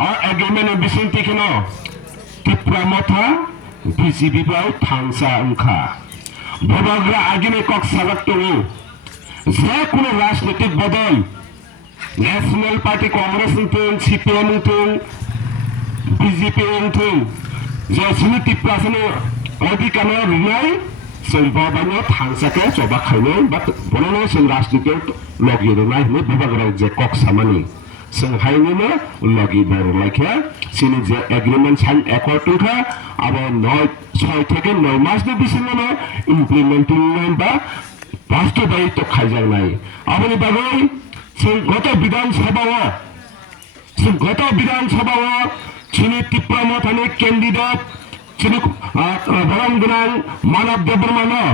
agreement बिसिंति खनो Tipra Motha BJP thangsa angkha bobagra agine kok sagat tongo je kono rajnitik bodol National Party Congress untung CPM untung BJP untung je sini Tipra sini odikano rinai সম্ভাবনা থাংসাকে চবা খাইনো বা বলনো song রাজনীতিক লগি রনাই নে বিভাগরাই যে cock সামানি song হাইনো লগি বড় লাইখা সিনি যে agreement sign accord টুখা আবার 6 থেকে 9 মাস নে বিসিনো ইমপ্লিমেন্টিং বা বাস্তবায়িত খাইজাং নাই আপনি বাগৈ সং গত বিধানসভা সিনি টিপ্রা মথানি candidate Sini barang dengan Manap Debrmano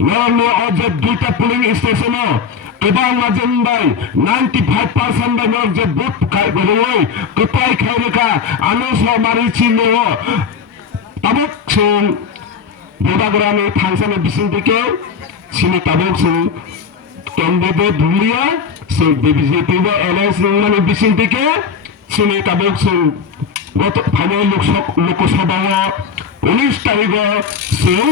lalu objek duta polling station kebang majembai 95% dan objek but kai beroi kepai kai mereka anu somari cino tabuk sing bodagrami tangsana bisintike sini tabuk sing candidate dunia sing BJP LS mani bisintike sini tabuk sing gota final lokosabha 19 তারিখ সিং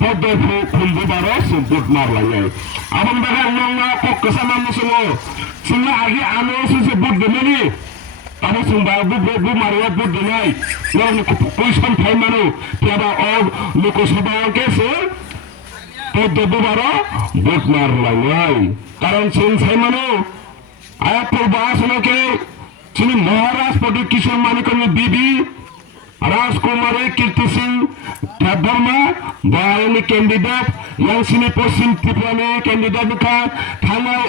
পদ্ম খুলবে বারো বুট মারলাই আমার দেখা নঙ্গা কক্কসা মানুষের সিংহা আগে আনো সুসে বুট দেমেনি তারপর সিংবা বু মারিয়া বুট দেনাই কৈশন ফাই মানো তেবা অ লোকসভাকে সে পদ্ম বারো বুট মারলাই কারণ সিং ফাই মানো আয়া পূর্বাসনকে তিনি মহারাষ্ট্র কিশোর মানিকনি বিবি Rajkumari Kirti Singh Dharma Bahani candidate yang sini Paschim Tripura candidate ka Thana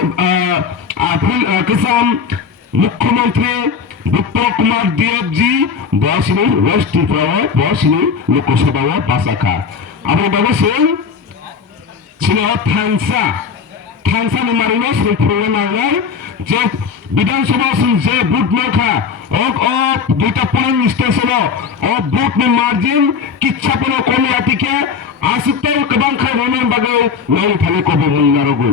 Kisam Mukhyamantri Uttar Kumar Devji Bahasini West Tripura Bahasini Lok Sabha Pasaka Abu Babu Singh sini Thansa ni marino sini program agar je বিধানসভা যে বুট নখা দুইটা polling station বুট নি margin কিচ্ছা কোনো কমিয়াতিকে আসিতে কবাং খাই রমেন বাগে নাই থানে কবে মুন্নারগো